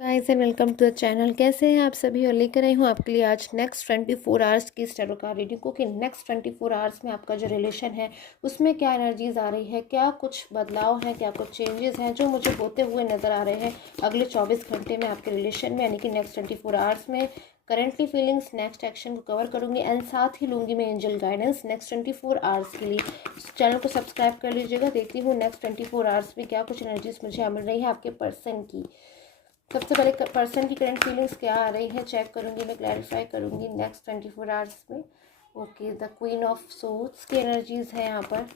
Guys and welcome to the channel. कैसे हैं आप सभी? और लेकर आई हूँ आपके लिए आज नेक्स्ट 24 आवर्स की स्टेरो कार्ड रीडिंग को कि नेक्स्ट 24 आवर्स में आपका जो रिलेशन है उसमें क्या एनर्जीज आ रही है, क्या कुछ बदलाव हैं, क्या कुछ चेंजेस हैं जो मुझे होते हुए नज़र आ रहे हैं अगले 24 घंटे में आपके रिलेशन में, यानी कि नेक्स्ट 24 आवर्स में। करंटली फीलिंग्स, नेक्स्ट एक्शन को कवर करूंगी एंड साथ ही लूंगी मैं एंजल गाइडेंस नेक्स्ट 24 आवर्स के लिए। चैनल को सब्सक्राइब कर लीजिएगा। देखती हूँ नेक्स्ट 24 आवर्स में क्या कुछ एनर्जीज मुझे मिल रही है आपके पर्सन की। सबसे पहले पर्सन की करंट फीलिंग्स क्या आ रही है चेक करूंगी, मैं क्लैरिफाई करूंगी नेक्स्ट 24 आवर्स में। Okay, the queen of swords की एनर्जीज है यहाँ पर।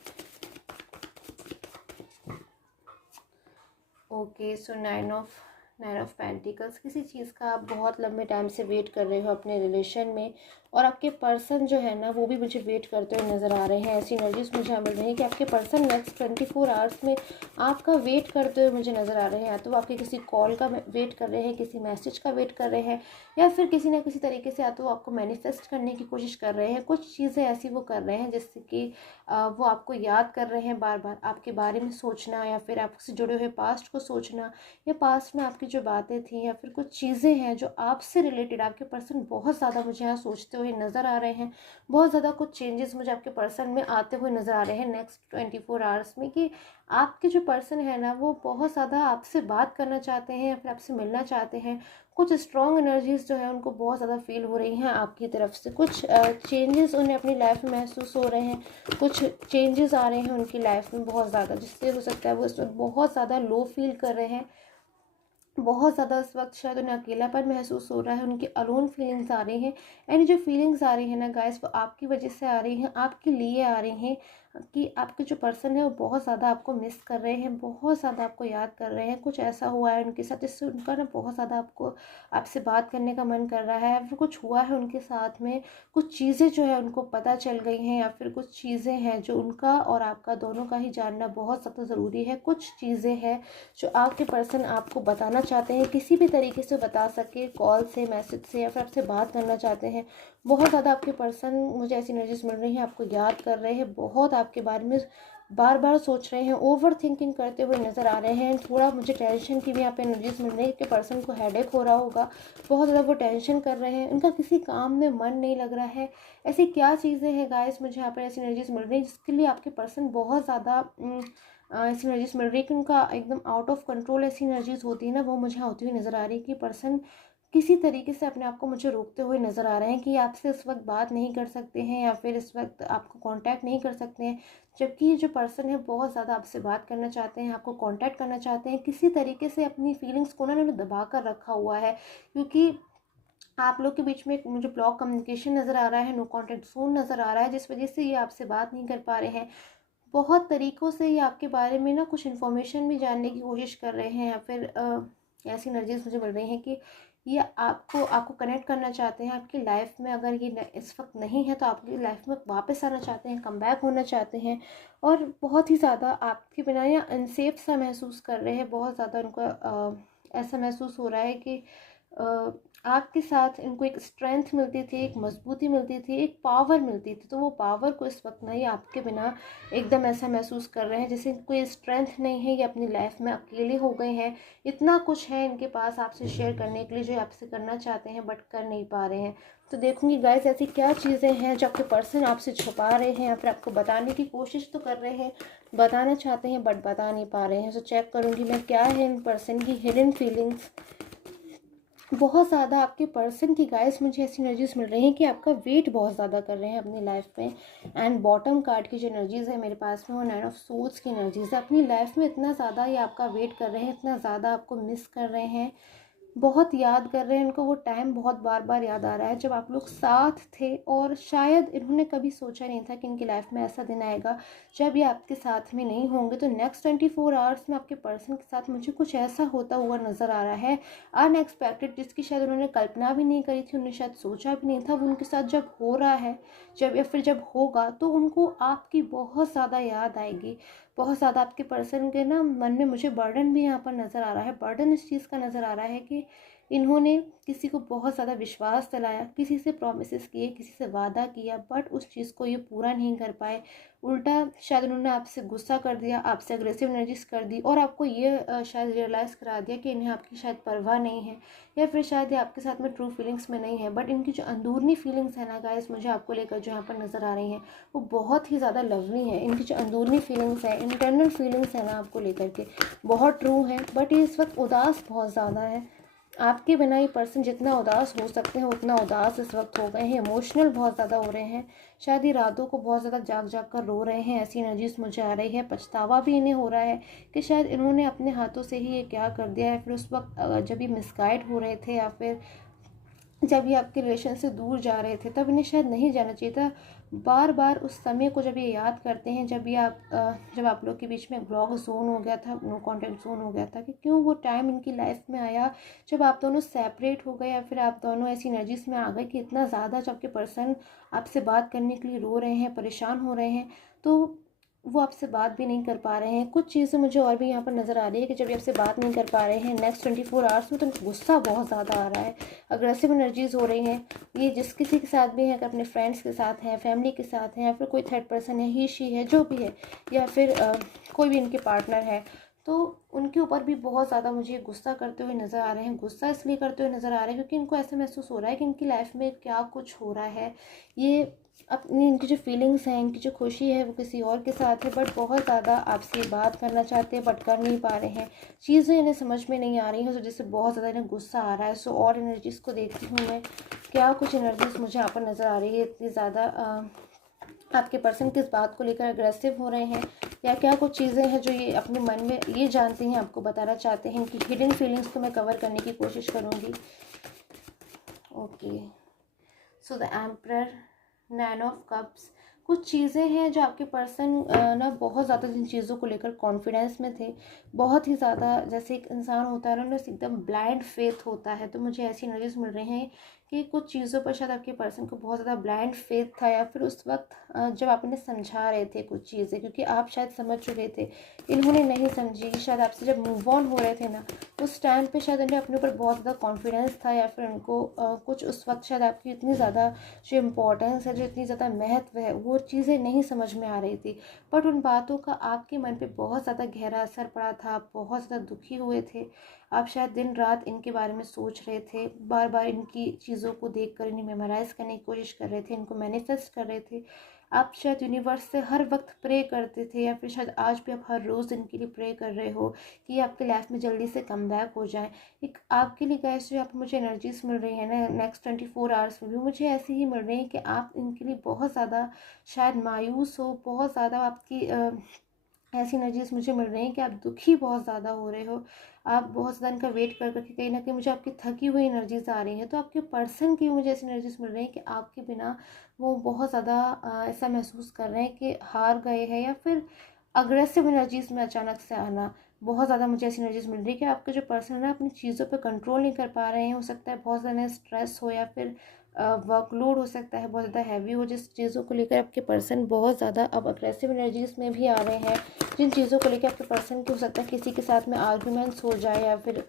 Okay, so nine of pentacles. किसी चीज़ का आप बहुत लंबे टाइम से वेट कर रहे हो अपने रिलेशन में, और आपके पर्सन जो है ना वो भी मुझे वेट करते हुए नज़र आ रहे हैं। ऐसी एनर्जीज मुझे मिल रही है कि आपके पर्सन नेक्स्ट 24 आवर्स में आपका वेट करते हुए मुझे नज़र आ रहे हैं। या तो आपके किसी कॉल का वेट कर रहे हैं, किसी मैसेज का वेट कर रहे हैं, या फिर किसी ना किसी तरीके से या तो आपको मैनिफेस्ट करने की कोशिश कर रहे हैं। कुछ चीज़ें ऐसी वो कर रहे हैं जिससे कि वो आपको याद कर रहे हैं, बार बार आपके बारे में सोचना, या फिर आपसे जुड़े हुए पास्ट को सोचना, या पास्ट में आपकी जो बातें थी, या फिर कुछ चीज़ें हैं जो आपसे रिलेटेड आपके पर्सन बहुत ज़्यादा मुझे यहाँ सोचते हुए नज़र आ रहे हैं। बहुत ज़्यादा कुछ चेंजेस मुझे आपके पर्सन में आते हुए नज़र आ रहे हैं नेक्स्ट 24 आवर्स में, कि आपके जो पर्सन है ना वो बहुत ज़्यादा आपसे बात करना चाहते हैं या फिर आपसे मिलना चाहते हैं। कुछ स्ट्रॉन्ग एनर्जीज जो है उनको बहुत ज़्यादा फील हो रही हैं आपकी तरफ से। कुछ चेंजेस उन्हें अपनी लाइफ में महसूस हो रहे हैं, कुछ चेंजेस आ रहे हैं उनकी लाइफ में बहुत ज़्यादा, जिससे हो सकता है वो इस वक्त बहुत ज़्यादा लो फील कर रहे हैं। बहुत ज़्यादा इस वक्त शायद उन्हें अकेलापन महसूस हो रहा है, उनकी अलोन फीलिंग्स आ रही हैं। एंड जो फीलिंग्स आ रही है ना गाइस, वो आपकी वजह से आ रही हैं, आपके लिए आ रही हैं, कि आपके जो पर्सन है वो बहुत ज़्यादा आपको मिस कर रहे हैं, बहुत ज़्यादा आपको याद कर रहे हैं। कुछ ऐसा हुआ है उनके साथ जिससे उनका ना बहुत ज़्यादा आपको आपसे बात करने का मन कर रहा है। फिर कुछ हुआ है उनके साथ में, कुछ चीज़ें जो है उनको पता चल गई हैं, या फिर कुछ चीज़ें हैं जो उनका और आपका दोनों का ही जानना बहुत ज़्यादा ज़रूरी है। कुछ चीज़ें हैं जो आपके पर्सन आपको बताना चाहते हैं, किसी भी तरीके से बता सके, कॉल से, मैसेज से, या फिर आपसे बात करना चाहते हैं। बहुत ज़्यादा आपके पर्सन, मुझे ऐसी एनर्जीज मिल रही हैं, आपको याद कर रहे हैं, बहुत आपके बारे में बार बार सोच रहे हैं, ओवर थिंकिंग करते हुए नज़र आ रहे हैं। थोड़ा मुझे टेंशन की भी यहाँ पे एनर्जीज मिल रही है कि पर्सन को हेडेक हो रहा होगा, बहुत ज़्यादा वो टेंशन कर रहे हैं, उनका किसी काम में मन नहीं लग रहा है। ऐसी क्या चीज़ें हैं गाइस, मुझे यहाँ पर ऐसी एनर्जीज मिल रही है जिसके लिए आपके पर्सन बहुत ज़्यादा ऐसी एनर्जीज मिल रही है कि उनका एकदम आउट ऑफ कंट्रोल ऐसी एनर्जीज होती है ना, वो मुझे होती हुई नज़र आ रही है कि पर्सन किसी तरीके से अपने आप को मुझे रोकते हुए नज़र आ रहे हैं, कि आपसे इस वक्त बात नहीं कर सकते हैं, या फिर इस वक्त आपको कांटेक्ट नहीं कर सकते हैं। जबकि ये जो पर्सन है बहुत ज़्यादा आपसे बात करना चाहते हैं, आपको कांटेक्ट करना चाहते हैं, किसी तरीके से अपनी फीलिंग्स को ना उन्होंने दबा कर रखा हुआ है। क्योंकि आप लोग के बीच में एक मुझे ब्लॉक कम्युनिकेशन नज़र आ रहा है, नो कॉन्टेक्ट जोन नज़र आ रहा है, जिस वजह से ये आपसे बात नहीं कर पा रहे हैं। बहुत तरीक़ों से ये आपके बारे में ना कुछ इन्फॉर्मेशन भी जानने की कोशिश कर रहे हैं, या फिर ऐसी एनर्जीज मुझे मिल रही हैं कि ये आपको आपको कनेक्ट करना चाहते हैं आपकी लाइफ में। अगर ये इस वक्त नहीं है तो आपकी लाइफ में वापस आना चाहते हैं, कम बैक होना चाहते हैं, और बहुत ही ज़्यादा आपके बिना या अनसेफ सा महसूस कर रहे हैं। बहुत ज़्यादा उनको ऐसा महसूस हो रहा है कि अ, आपके साथ इनको एक स्ट्रेंथ मिलती थी, एक मजबूती मिलती थी, एक पावर मिलती थी, तो वो पावर को इस वक्त नहीं, आपके बिना एकदम ऐसा महसूस कर रहे हैं जैसे कोई स्ट्रेंथ नहीं है, ये अपनी लाइफ में अकेले हो गए हैं। इतना कुछ है इनके पास आपसे शेयर करने के लिए जो आपसे करना चाहते हैं बट कर नहीं पा रहे हैं। तो देखूंगी गाइस ऐसी क्या चीज़ें हैं जो आपके पर्सन आपसे छुपा रहे हैं, या फिर आपको बताने की कोशिश तो कर रहे हैं, बताना चाहते हैं बट बता नहीं पा रहे हैं। सो चेक करूंगी मैं क्या है इन पर्सन की हिडन फीलिंग्स। बहुत ज़्यादा आपके पर्सन की गाइस मुझे ऐसी एनर्जीज मिल रही हैं कि आपका वेट बहुत ज़्यादा कर रहे हैं अपनी लाइफ में। एंड बॉटम कार्ड की जो एनर्जीज़ है मेरे पास में वो नाइन ऑफ सोर्ड्स की एनर्जीज़ है। अपनी लाइफ में इतना ज़्यादा ये आपका वेट कर रहे हैं, इतना ज़्यादा आपको मिस कर रहे हैं, बहुत याद कर रहे हैं। उनको वो टाइम बहुत बार बार याद आ रहा है जब आप लोग साथ थे, और शायद इन्होंने कभी सोचा नहीं था कि इनकी लाइफ में ऐसा दिन आएगा जब ये आपके साथ में नहीं होंगे। तो नेक्स्ट 24 आवर्स में आपके पर्सन के साथ मुझे कुछ ऐसा होता हुआ नज़र आ रहा है अनएक्सपेक्टेड, जिसकी शायद उन्होंने कल्पना भी नहीं करी थी, उन्होंने शायद सोचा भी नहीं था। वो उनके साथ जब हो रहा है, जब या फिर जब होगा, तो उनको आपकी बहुत ज़्यादा याद आएगी। बहुत ज़्यादा आपके पर्सन के ना मन में मुझे बर्डन भी यहाँ पर नज़र आ रहा है। बर्डन इस चीज़ का नज़र आ रहा है कि इन्होंने किसी को बहुत ज़्यादा विश्वास दिलाया, किसी से प्रॉमिसेस किए, किसी से वादा किया, बट उस चीज़ को ये पूरा नहीं कर पाए। उल्टा शायद उन्होंने आपसे गुस्सा कर दिया, आपसे अग्रेसिव एनर्जीज कर दी, और आपको ये शायद रियलाइज़ करा दिया कि इन्हें आपकी शायद परवाह नहीं है, या फिर शायद ये आपके साथ में ट्रू फीलिंग्स में नहीं है। बट इनकी जो अंदरूनी फीलिंग्स है ना गाइस, मुझे आपको लेकर जो यहाँ पर नज़र आ रही हैं, वो बहुत ही ज़्यादा लवली है। इनकी जो अंदरूनी फीलिंग्स है, इंटरनल फीलिंग्स है ना आपको लेकर के, बहुत ट्रू है। बट ये इस वक्त उदास बहुत ज़्यादा है। आपके बिना ये पर्सन जितना उदास हो सकते हैं उतना उदास इस वक्त हो गए हैं, इमोशनल बहुत ज़्यादा हो रहे हैं। शायद ये रातों को बहुत ज़्यादा जाग जाग कर रो रहे हैं, ऐसी एनर्जीज मुझे आ रही है। पछतावा भी इन्हें हो रहा है कि शायद इन्होंने अपने हाथों से ही ये क्या कर दिया है। फिर उस वक्त जब ये मिसगाइड हो रहे थे, या फिर जब ये आपके रिलेशन से दूर जा रहे थे, तब इन्हें शायद नहीं जाना चाहिए था। बार बार उस समय को जब ये याद करते हैं, जब आप लोग के बीच में ब्लॉक जोन हो गया था, नो कांटेक्ट जोन हो गया था, कि क्यों वो टाइम इनकी लाइफ में आया जब आप दोनों सेपरेट हो गए, या फिर आप दोनों ऐसी एनर्जीज में आ गए कि इतना ज़्यादा जब के पर्सन आपसे बात करने के लिए रो रहे हैं, परेशान हो रहे हैं, तो वो आपसे बात भी नहीं कर पा रहे हैं। कुछ चीज़ें मुझे और भी यहाँ पर नज़र आ रही है कि जब ये आपसे बात नहीं कर पा रहे हैं नेक्स्ट 24 आवर्स में, तो उनको गुस्सा बहुत ज़्यादा आ रहा है, अग्रेसिव एनर्जीज हो रही हैं। ये जिस किसी के साथ भी है, अगर अपने फ्रेंड्स के साथ हैं, फैमिली के साथ हैं, या फिर कोई थर्ड पर्सन है, ही शी है, जो भी है, या फिर कोई भी इनके पार्टनर है, तो उनके ऊपर भी बहुत ज़्यादा मुझे गुस्सा करते हुए नज़र आ रहे हैं। गुस्सा इसलिए करते हुए नज़र आ रहे हैं क्योंकि इनको ऐसा महसूस हो रहा है कि इनकी लाइफ में क्या कुछ हो रहा है। ये अपनी इनकी जो फीलिंग्स हैं, इनकी जो खुशी है, वो किसी और के साथ है, बट बहुत ज़्यादा आपसे बात करना चाहते हैं बट कर नहीं पा रहे हैं। चीज़ें इन्हें समझ में नहीं आ रही हैं, तो जिससे बहुत ज़्यादा इन्हें गुस्सा आ रहा है। सो और एनर्जीज़ को देखती हूँ मैं, क्या कुछ एनर्जीज़ मुझे यहाँ पर नज़र आ रही है। इतनी ज़्यादा आपके पर्सन किस बात को लेकर अग्रेसिव हो रहे हैं, या क्या कुछ चीज़ें हैं जो ये अपने मन में ये जानते हैं, आपको बताना चाहते हैं। इनकी हिडन फीलिंग्स को मैं कवर करने की कोशिश करूँगी। Okay, so the emperor, 9 of cups. कुछ चीज़ें हैं जो आपके पर्सन ना बहुत ज़्यादा जिन चीज़ों को लेकर कॉन्फिडेंस में थे, बहुत ही ज़्यादा, जैसे एक इंसान होता है ना, उन्हें एकदम ब्लाइंड फेथ होता है। तो मुझे ऐसी एनर्जीज मिल रही हैं कि कुछ चीज़ों पर शायद आपके पर्सन को बहुत ज़्यादा ब्लाइंड फेथ था, या फिर उस वक्त जब आप इन्हें समझा रहे थे कुछ चीज़ें, क्योंकि आप शायद समझ चुके थे, इन्होंने नहीं समझी। शायद आपसे जब मूव ऑन हो रहे थे ना, उस टाइम पे शायद इन्हें अपने ऊपर बहुत ज़्यादा कॉन्फिडेंस था, या फिर उनको कुछ उस वक्त शायद आपकी इतनी ज़्यादा जो इम्पोर्टेंस है, जो इतनी ज़्यादा महत्व है, वो चीज़ें नहीं समझ में आ रही थी। बट उन बातों का आपके मन पे बहुत ज़्यादा गहरा असर पड़ा था, आप बहुत ज़्यादा दुखी हुए थे। आप शायद दिन रात इनके बारे में सोच रहे थे, बार बार इनकी चीज़ों को देख कर इन्हें मेमोराइज़ करने की कोशिश कर रहे थे, इनको मैनिफेस्ट कर रहे थे। आप शायद यूनिवर्स से हर वक्त प्रे करते थे, या फिर शायद आज भी आप हर रोज़ इनके लिए प्रे कर रहे हो कि आपके लाइफ में जल्दी से कम बैक हो जाए। एक आपके लिए गाइस जो आप मुझे एनर्जीज मिल रही है ना नेक्स्ट 24 आवर्स में भी, मुझे ऐसी ही मिल रही है कि आप इनके लिए बहुत ज़्यादा शायद मायूस हो, बहुत ज़्यादा आपकी ऐसी एनर्जीज मुझे मिल रही हैं कि आप दुखी बहुत ज़्यादा हो रहे हो। आप बहुत ज़्यादा इनका वेट कर करके कहीं ना कहीं मुझे आपकी थकी हुई एनर्जीज आ रही हैं। तो आपके पर्सन की मुझे ऐसी एनर्जीज मिल रही हैं कि आपके बिना वो बहुत ज़्यादा ऐसा महसूस कर रहे हैं कि हार गए हैं, या फिर अग्रेसिव एनर्जीज में अचानक से आना। बहुत ज़्यादा मुझे ऐसी एनर्जीज मिल रही है कि आपके जो पर्सन है ना, अपनी चीज़ों पर कंट्रोल नहीं कर पा रहे हैं। हो सकता है बहुत ज़्यादा स्ट्रेस हो, या फिर वर्कलोड हो सकता है बहुत ज़्यादा हैवी हो, जिस चीज़ों को लेकर आपके पर्सन बहुत ज़्यादा अब अग्रेसिव एनर्जीज में भी आ रहे हैं। जिन चीज़ों को लेकर आपके पर्सन की हो सकता है किसी के साथ में आर्गुमेंट्स हो जाए, या फिर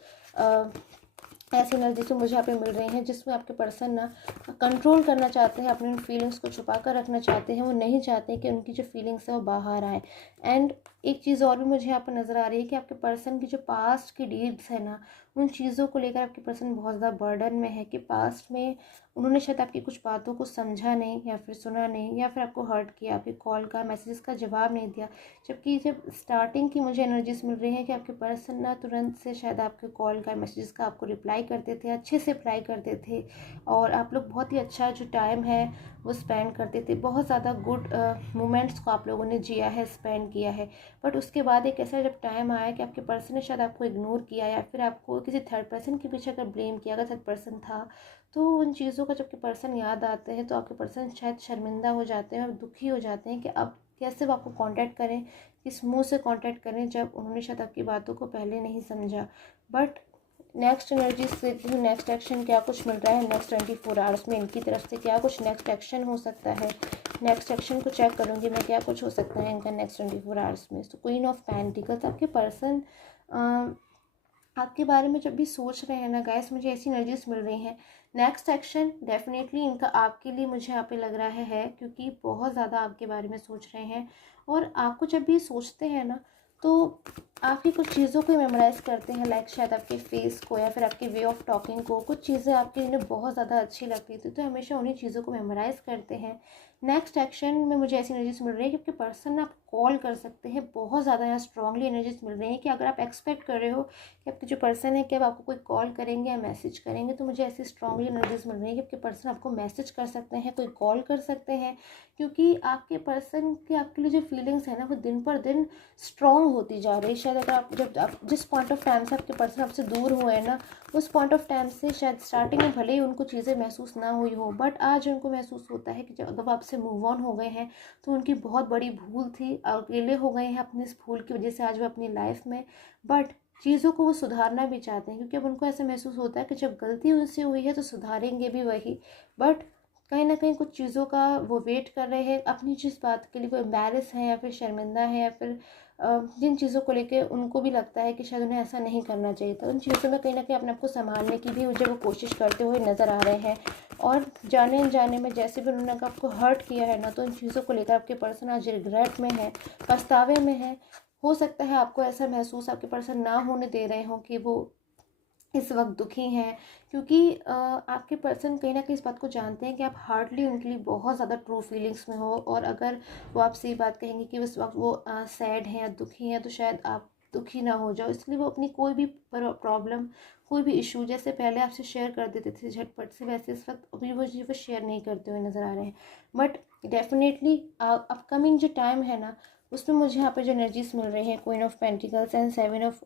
ऐसी एनर्जी से मुझे यहाँ पे मिल रही हैं जिसमें आपके पर्सन ना कंट्रोल करना चाहते हैं, अपनी फीलिंग्स को छुपा कर रखना चाहते हैं। वो नहीं चाहते कि उनकी जो फीलिंग्स है वो बाहर आए। एंड एक चीज़ और भी मुझे यहाँ पर नज़र आ रही है कि आपके पर्सन की जो पास्ट की डीड्स है ना, उन चीज़ों को लेकर आपके पर्सन बहुत ज़्यादा बर्डन में है कि पास्ट में उन्होंने शायद आपकी कुछ बातों को समझा नहीं, या फिर सुना नहीं, या फिर आपको हर्ट किया, आपके कॉल का मैसेजेस का जवाब नहीं दिया। जबकि जब स्टार्टिंग की मुझे एनर्जीज मिल रही है कि आपके पर्सन ना तुरंत से शायद आपके कॉल का मैसेजेस का आपको रिप्लाई करते थे, अच्छे से रिप्लाई करते थे, और आप लोग बहुत ही अच्छा जो टाइम है वो स्पेंड करते थे। बहुत ज़्यादा गुड मोमेंट्स को आप लोगों ने जिया है, स्पेंड किया है। बट उसके बाद एक ऐसा जब टाइम आया कि आपके पर्सन ने शायद आपको इग्नोर किया, या फिर आपको किसी थर्ड पर्सन के पीछे अगर ब्लेम किया, अगर थर्ड पर्सन था, तो उन चीज़ों का जब के पर्सन याद आते हैं तो आपके पर्सन शायद शर्मिंदा हो जाते हैं और दुखी हो जाते हैं कि अब कैसे वो आपको कांटेक्ट करें, किस मुंह से कांटेक्ट करें, जब उन्होंने शायद आपकी बातों को पहले नहीं समझा। बट नेक्स्ट एनर्जी से नेक्स्ट एक्शन क्या कुछ मिल रहा है नेक्स्ट 24 आवर्स में, इनकी तरफ से क्या कुछ नेक्स्ट एक्शन हो सकता है। नेक्स्ट एक्शन को चेक करूँगी मैं, क्या कुछ हो सकता है इनका नेक्स्ट 24 आवर्स में। तो क्वीन ऑफ पेंटिकल्स, आपके पर्सन आपके बारे में जब भी सोच रहे हैं ना गाइस, मुझे ऐसी एनर्जीज मिल रही हैं। नेक्स्ट एक्शन डेफिनेटली इनका आपके लिए मुझे यहाँ पे लग रहा है, क्योंकि बहुत ज़्यादा आपके बारे में सोच रहे हैं। और आपको जब भी सोचते हैं ना, तो आपकी कुछ चीज़ों को मेमोराइज़ करते हैं, लाइक शायद आपके फेस को या फिर आपके वे ऑफ टॉकिंग को, कुछ चीज़ें आपके लिए बहुत ज़्यादा अच्छी लगती थी, तो हमेशा उन्हीं चीज़ों को मेमोराइज़ करते हैं। नेक्स्ट एक्शन में मुझे ऐसी एनर्जीज मिल रही है कि आपके पर्सन ना आप कॉल कर सकते हैं। बहुत ज़्यादा यहाँ स्ट्रांगली एनर्जीज मिल रही है कि अगर आप एक्सपेक्ट कर रहे हो कि आपके जो पर्सन है कि अब आपको कोई कॉल करेंगे या मैसेज करेंगे, तो मुझे ऐसी स्ट्रांगली एनर्जीज मिल रही है कि आपके पर्सन आपको मैसेज कर सकते हैं, कोई कॉल कर सकते हैं। क्योंकि आपके पर्सन की आपके लिए जो फीलिंग्स है ना, वो दिन पर दिन स्ट्रॉन्ग होती जा रही है। शायद अगर आप जिस पॉइंट ऑफ टाइम से आपके पर्सन आपसे दूर हुए हैं ना, उस पॉइंट ऑफ टाइम से शायद स्टार्टिंग में भले ही उनको चीज़ें महसूस ना हुई हो, बट आज उनको महसूस होता है कि जब अगर वो आपसे मूव ऑन हो गए हैं, तो उनकी बहुत बड़ी भूल थी, अकेले हो गए हैं अपनी इस भूल की वजह से आज वो अपनी लाइफ में, बट चीज़ों को वो सुधारना भी चाहते हैं, क्योंकि अब उनको ऐसा महसूस होता है कि जब गलती उनसे हुई है तो सुधारेंगे भी वही। बट कहीं ना कहीं कुछ चीज़ों का वो वेट कर रहे हैं, अपनी जिस बात के लिए वो एम्बैरस है या फिर शर्मिंदा है, या फिर जिन चीज़ों को लेके उनको भी लगता है कि शायद उन्हें ऐसा नहीं करना चाहिए था, उन चीज़ों में कहीं ना कहीं अपने आप को संभालने की भी मुझे वो कोशिश करते हुए नज़र आ रहे हैं। और जाने अनजाने में जैसे भी उन्होंने आपको हर्ट किया है ना, तो उन चीज़ों को लेकर आपके पर्सन आज रिग्रेट में है, पछतावे में है। हो सकता है आपको ऐसा महसूस आपके पर्सन ना होने दे रहे हों कि वो इस वक्त दुखी हैं, क्योंकि आपके पर्सन कहीं ना कहीं इस बात को जानते हैं कि आप हार्डली उनके लिए बहुत ज़्यादा ट्रू फीलिंग्स में हो। और अगर वो आपसे ये बात कहेंगे कि उस वक्त वो सैड हैं या दुखी हैं, तो शायद आप दुखी ना हो जाओ। इसलिए वो अपनी कोई भी प्रॉब्लम, कोई भी इशू जैसे पहले आपसे शेयर कर देते थे झटपट से, वैसे इस वक्त अभी वो शेयर नहीं करते हुए नज़र आ रहे हैं। बट डेफिनेटली अपकमिंग जो टाइम है ना, उसमें मुझे यहाँ पर जो एनर्जीज मिल रही है, queen of pentacles and seven of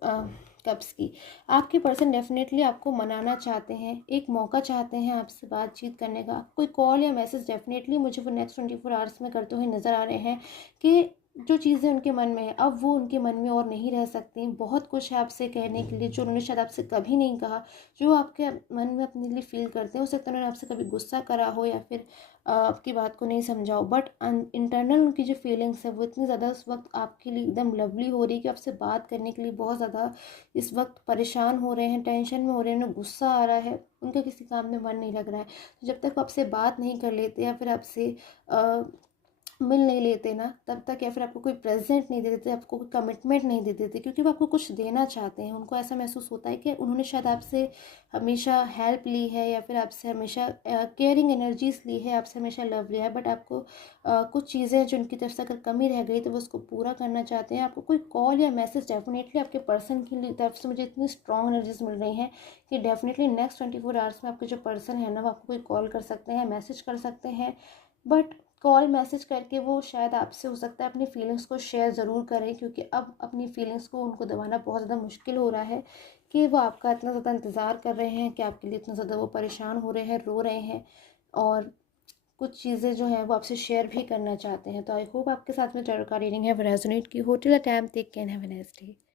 cups की, आपके पर्सन डेफिनेटली आपको मनाना चाहते हैं, एक मौका चाहते हैं आपसे बातचीत करने का। कोई कॉल या मैसेज डेफिनेटली मुझे वो नेक्स्ट 24 आवर्स में करते हुए नज़र आ रहे हैं कि जो चीज़ें उनके मन में है, अब वो उनके मन में और नहीं रह सकती। बहुत कुछ है आपसे कहने के लिए जो उन्होंने शायद आपसे कभी नहीं कहा, जो आपके मन में अपने लिए फील करते हैं। हो सकता है उन्होंने आपसे कभी गुस्सा करा हो या फिर आपकी बात को नहीं समझा हो, बट इंटरनल उनकी जो फीलिंग्स है वो इतनी ज़्यादा उस वक्त आपके लिए एकदम लवली हो रही है कि आपसे बात करने के लिए बहुत ज़्यादा इस वक्त परेशान हो रहे हैं, टेंशन में हो रहे हैं, उन्हें गुस्सा आ रहा है, उनका किसी काम में मन नहीं लग रहा है। तो जब तक वो आपसे बात नहीं कर लेते या फिर आपसे मिल नहीं लेते ना, तब तक, या फिर आपको कोई प्रेजेंट नहीं दे देते, आपको कोई कमिटमेंट नहीं दे देते, क्योंकि वो आपको कुछ देना चाहते हैं। उनको ऐसा महसूस होता है कि उन्होंने शायद आपसे हमेशा हेल्प ली है या फिर आपसे हमेशा केयरिंग एनर्जीज ली है, आपसे हमेशा लव लिया है, बट आपको कुछ चीज़ें जो उनकी तरफ से अगर कमी रह गई तो वो उसको पूरा करना चाहते हैं। आपको कोई कॉल या मैसेज डेफिनेटली आपके पर्सन की तरफ से मुझे इतनी स्ट्रॉन्ग एनर्जीज मिल रही हैं कि डेफिनेटली नेक्स्ट 24 आवर्स में आपके जो पर्सन है ना, वो आपको कोई कॉल कर सकते हैं, मैसेज कर सकते हैं। बट कॉल मैसेज करके वो शायद आपसे हो सकता है अपनी फीलिंग्स को शेयर ज़रूर करें, क्योंकि अब अपनी फीलिंग्स को उनको दबाना बहुत ज़्यादा मुश्किल हो रहा है कि वो आपका इतना ज़्यादा इंतज़ार कर रहे हैं, कि आपके लिए इतना ज़्यादा वो परेशान हो रहे हैं, रो रहे हैं, और कुछ चीज़ें जो हैं वो आपसे शेयर भी करना चाहते हैं। तो आई होप आपके साथ में जो रीडिंग है वो रेजोनेट की हो। Till the time take care, have a nice day.